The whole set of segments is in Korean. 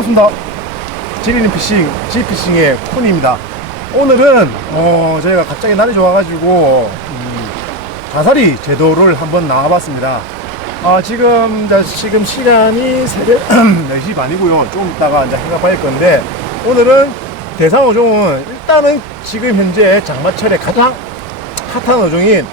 반갑습니다. 지리님 피싱, 지피싱의 쿤입니다. 오늘은 어, 저희가 갑자기 날이 좋아가지고 음, 자살이 제도를 한번 나와봤습니다. 아, 지금 자, 지금 시간이 새벽 4시 반이고요. 좀 이따가 이제 해가 빠질 건데 오늘은 대상 어종은 일단은 지금 현재 장마철에 가장 핫한 어종인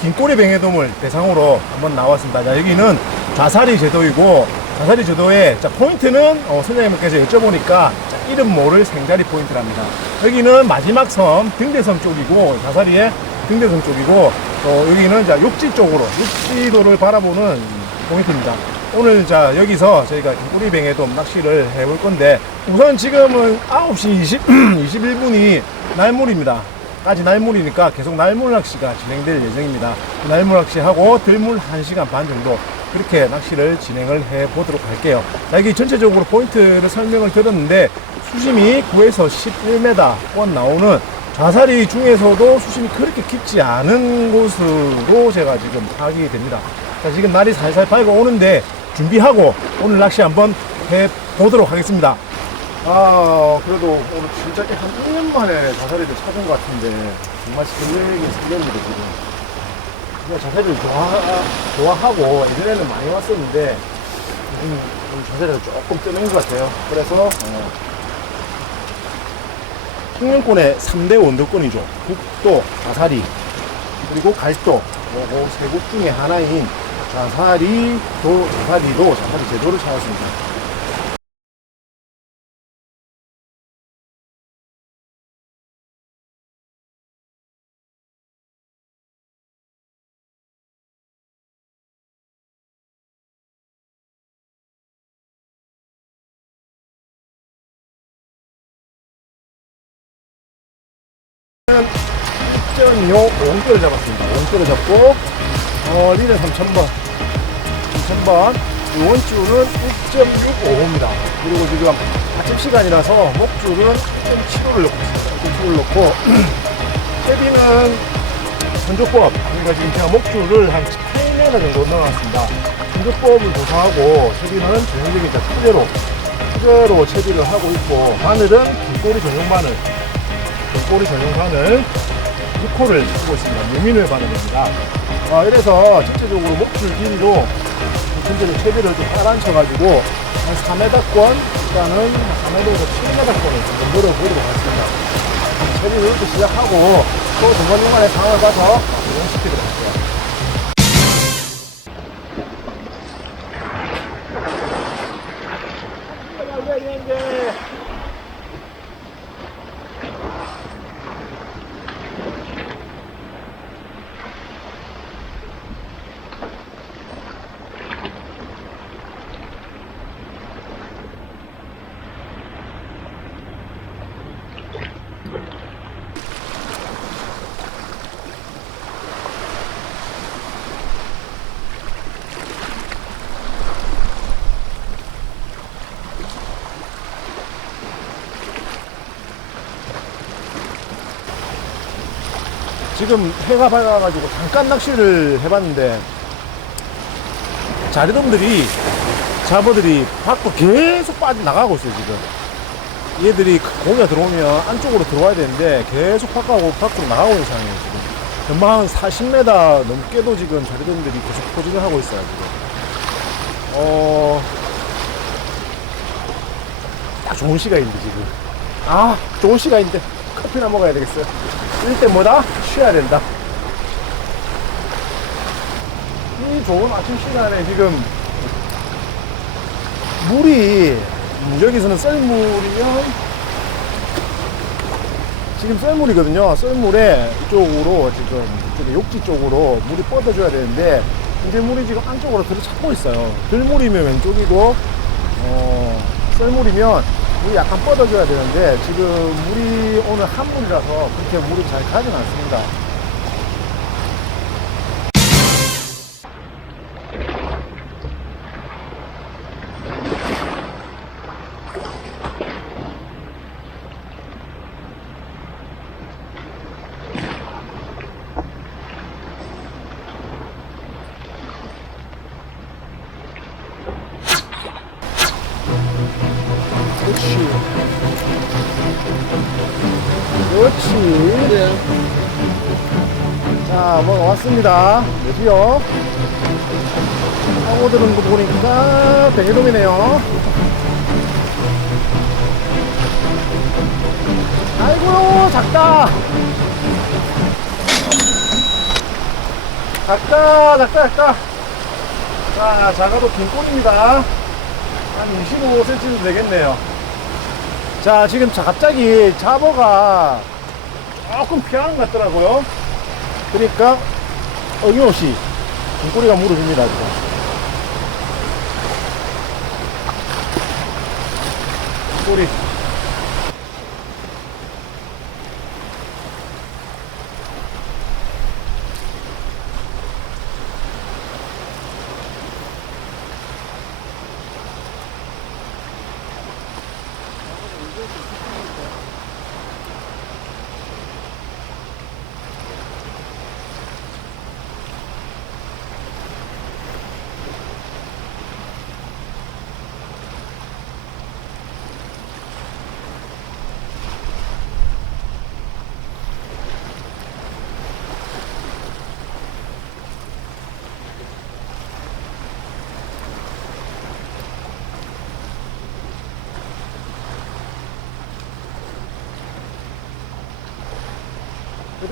긴꼬리 뱅에돔을 대상으로 한번 나왔습니다. 자, 여기는 좌사리 제도이고, 좌사리 제도의 자, 포인트는 어, 선생님께서 여쭤보니까 자, 이름 모를 생자리 포인트랍니다. 여기는 마지막 섬, 등대섬 쪽이고, 좌사리의 등대섬 쪽이고, 또 여기는 자, 육지 쪽으로, 육지도를 바라보는 포인트입니다. 오늘 자, 여기서 저희가 긴꼬리 뱅에돔 낚시를 해볼 건데, 우선 지금은 9시 20, 21분이 날물입니다. 까지 날물이니까 계속 날물 낚시가 진행될 예정입니다. 날물 낚시하고 들물 1시간 반 정도 그렇게 낚시를 진행을 해 보도록 할게요. 자, 여기 전체적으로 포인트를 설명을 드렸는데 수심이 9에서 11m 원 나오는 좌사리 중에서도 수심이 그렇게 깊지 않은 곳으로 제가 지금 파악이 됩니다. 자, 지금 날이 살살 밝아 오는데 준비하고 오늘 낚시 한번 해 보도록 하겠습니다. 아, 그래도 오늘 진짜 한 1년 만에 자살이를 찾은 것 같은데, 정말 설레긴 설렙니다, 지금. 그냥 자살이를 좋아, 좋아 하고, 예전에는 많이 왔었는데, 요즘 오늘 자살이가 조금 뜨는 것 같아요. 그래서, 어, 홍영권의 3대 원도권이죠. 국도, 자살이, 그리고 갈도, 요거 세곡 중에 하나인 자살이 도, 자살이도, 자살이 제도를 찾았습니다. 잡고 어, 리는 3,000번 3,000번 이 원줄은 1.65입니다. 그리고 지금 아침 시간이라서 목줄은 1.75를 넣고 있습니다. 1.75를 넣고 세비는 선조법 그러니까 지금 제가 목줄을 한 8m 정도 넣어놨습니다. 선조법을 조사하고 세비는 전형적인 자 투제로 투제로 채비를 하고 있고 바늘은 긴꼬리 전용 바늘 긴꼬리 전용 바늘 6호를 쓰고 있습니다. 유민을 바늘입니다. 아, 이래서 전체적으로 목줄 길이로 전체적으로 채비를 좀 따라앉혀가지고 한 4m권, 일단은 4m에서 7m권을 좀 늘어보도록 하겠습니다. 채비를 이렇게 시작하고 또 중간중간에 상황을 봐서 할게요. 지금 해가 밝아가지고 잠깐 낚시를 해봤는데 자리돔들이 잡어들이 밖으로 계속 빠져나가고 있어요 지금. 얘들이 고기가 들어오면 안쪽으로 들어와야 되는데 계속 밖으로, 밖으로 나가고 있는 상황이에요 지금. 전방 한 40m 넘게도 지금 자리돔들이 계속 포진을 하고 있어요 지금. 어... 딱 좋은 시간인데 지금. 아 좋은 시간인데. 커피나 먹어야 되겠어요. 이럴 때 뭐다? 쉬어야 된다. 이 좋은 아침 시간에 지금 물이 음, 여기서는 썰물이면 지금 썰물이거든요. 썰물에 이쪽으로 지금 이쪽에 욕지 쪽으로 물이 뻗어줘야 되는데 이제 물이 지금 안쪽으로 들어차고 있어요. 들물이면 왼쪽이고 어, 썰물이면 물이 약간 뻗어줘야 되는데 지금 물이 오늘 한물이라서 그렇게 물이 잘 가진 않습니다. 자, 뭐가 왔습니다. 여기요. 하고 드는 거 보니까 백해돔이네요. 아이고요, 작다. 작다, 작다, 작다. 자, 작아도 긴 꼴입니다. 한 25cm 되겠네요. 자, 지금 자- 갑자기 잡어가 조금 피하는 것 같더라고요. 그러니까 어김없이 등꼬리가 물어줍니다. 지금. 꼬리.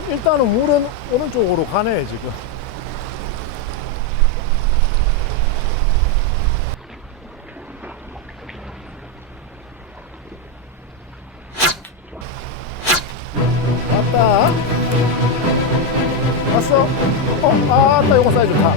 일단은 물은 오른쪽으로 가네 지금. 왔다. 왔어? 어, 아따, 요거 사이즈 좋다.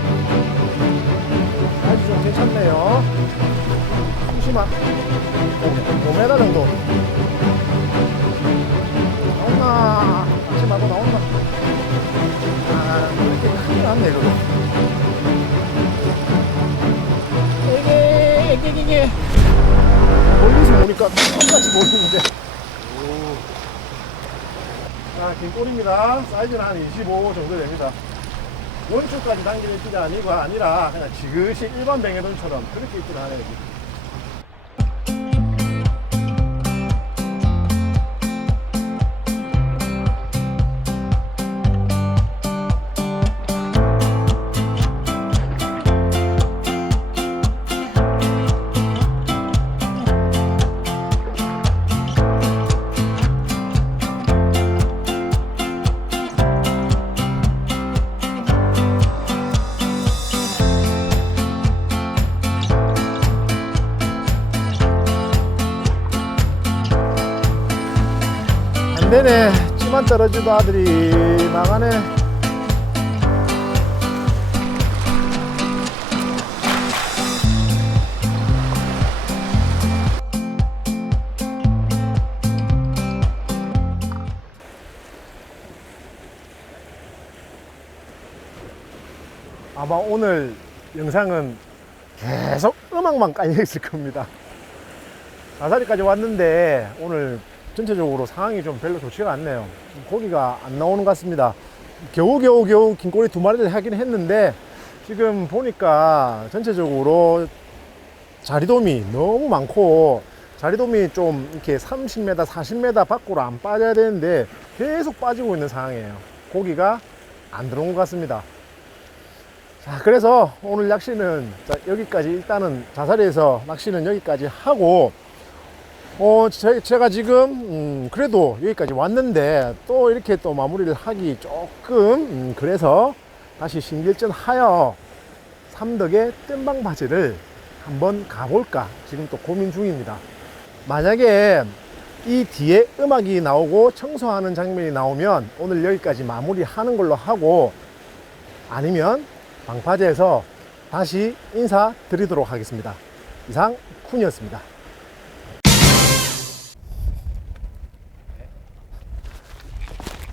보니까 똑같이 보이는데. 자, 긴 꼴입니다. 사이즈는 한 25 정도 됩니다. 원줄까지 당기는 입기가 아니고 아니라 그냥 지그시 일반 뱅에돈처럼 그렇게 입기를 하네요. 찌만 떨어지도 아들이 나가네. 아마 오늘 영상은 계속 음악만 깔려 있을 겁니다. 가사리까지 왔는데 오늘 전체적으로 상황이 좀 별로 좋지가 않네요. 고기가 안 나오는 것 같습니다. 겨우겨우 겨우 긴꼬리 두 마리를 하긴 했는데 지금 보니까 전체적으로 자리돔이 너무 많고 자리돔이 좀 이렇게 30m, 40m 밖으로 안 빠져야 되는데 계속 빠지고 있는 상황이에요. 고기가 안 들어온 것 같습니다. 자, 그래서 오늘 낚시는 자, 여기까지 일단은 자살에서 낚시는 여기까지 하고 어, 제, 제가 지금, 음, 그래도 여기까지 왔는데, 또 이렇게 또 마무리를 하기 조금, 음, 그래서 다시 신길전 하여 삼덕의 뜸방 바지를 한번 가볼까, 지금 또 고민 중입니다. 만약에 이 뒤에 음악이 나오고 청소하는 장면이 나오면 오늘 여기까지 마무리 하는 걸로 하고, 아니면 방파제에서 다시 인사드리도록 하겠습니다. 이상 쿤이었습니다.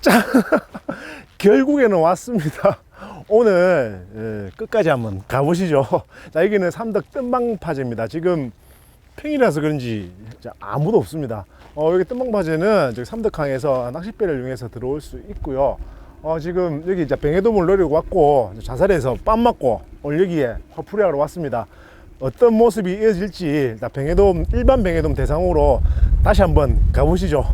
자, 결국에는 왔습니다. 오늘 예, 끝까지 한번 가보시죠. 자, 여기는 삼덕 뜸방파제입니다. 지금 평일이라서 그런지 아무도 없습니다. 어, 여기 뜸방파제는 저기 삼덕항에서 낚싯배를 이용해서 들어올 수 있고요. 어, 지금 여기 이제 뱅에돔을 노리고 왔고 자살해서 빰 맞고 여기에 화풀이하러 왔습니다. 어떤 모습이 이어질지 일단 뱅에돔 일반 뱅에돔 대상으로 다시 한번 가보시죠.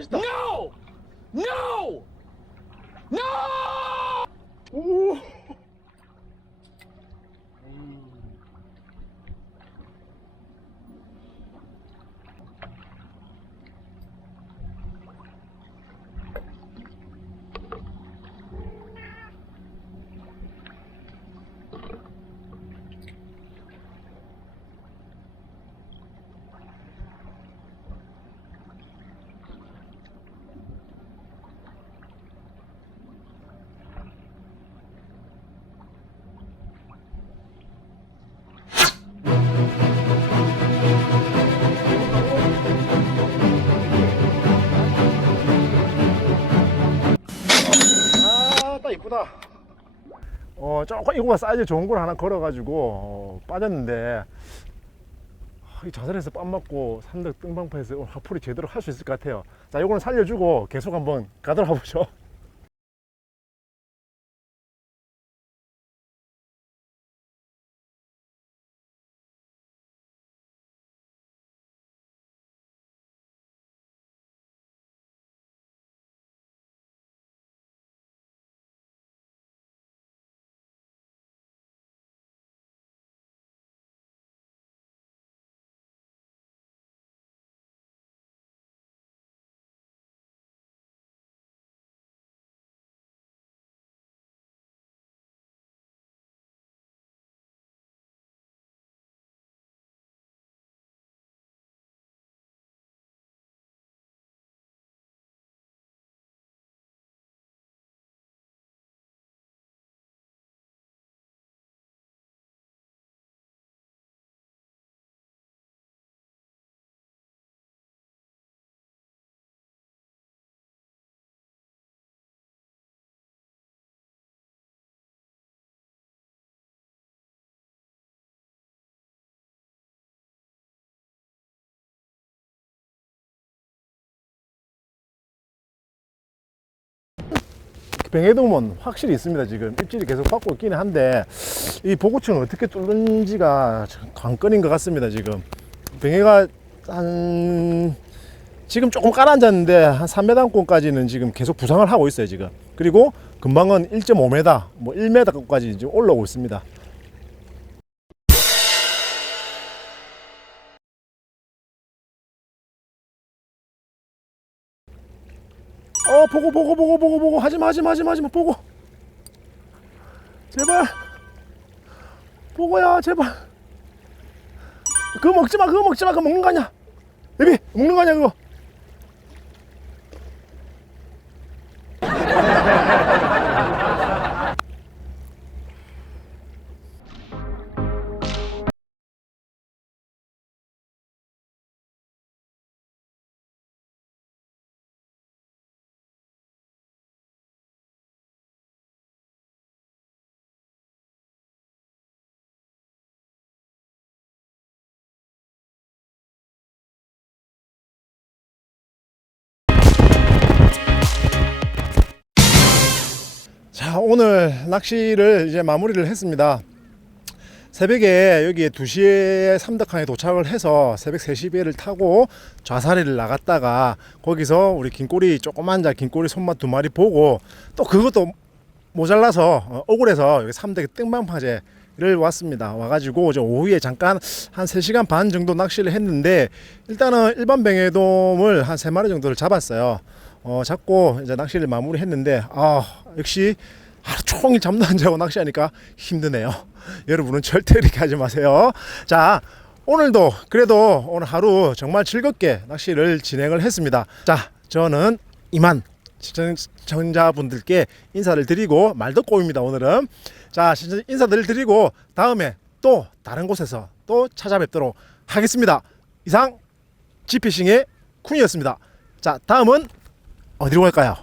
맛있다. No! No! No! 오. 이쁘다. 어 조금 이거가 사이즈 좋은 걸 하나 걸어가지고 어, 빠졌는데 아, 이 자살해서 빰 맞고 산덕 뜬방파에서 오늘 화풀이 제대로 할 수 있을 것 같아요. 자 이거는 살려주고 계속 한번 가도록 해보죠. 병해동은 확실히 있습니다. 지금 입질이 계속 받고 있기는 한데 이 보고층을 어떻게 뚫는지가 관건인 것 같습니다 지금. 병해가 한 지금 조금 깔아앉았는데 한 3m권까지는 지금 계속 부상을 하고 있어요 지금. 그리고 금방은 1.5m 뭐 1m까지 지금 올라오고 있습니다 어 보고 보고 보고 보고 보고. 하지마 하지마 하지마 하지마. 보고. 제발. 보고야 제발. 그거 먹지마 그거 먹지마. 그거 먹는 거 아니야. 예비 먹는 거 아니야 그거 자 오늘 낚시를 이제 마무리를 했습니다. 새벽에 여기 2시에 삼덕항에 도착을 해서 새벽 3시 배를 타고 좌사리를 나갔다가 거기서 우리 긴꼬리 조그만 자 긴꼬리 손맛 두 마리 보고 또 그것도 모자라서 어, 억울해서 여기 삼덕 땡방파제 를 왔습니다. 와가지고 저 오후에 잠깐 한 3시간 반 정도 낚시를 했는데 일단은 일반 뱅에돔을 한 3마리 정도를 잡았어요 어, 잡고 이제 낚시를 마무리했는데 아 역시 하루 종일 잠도 안 자고 낚시하니까 힘드네요. 여러분은 절대 이렇게 하지 마세요. 자 오늘도 그래도 오늘 하루 정말 즐겁게 낚시를 진행을 했습니다. 자 저는 이만 시청자분들께 인사를 드리고 말도 꼬입니다 오늘은 자 인사를 드리고 다음에 또 다른 곳에서 또 찾아뵙도록 하겠습니다. 이상 지피싱의 쿤이었습니다. 자 다음은 어디로 갈까요?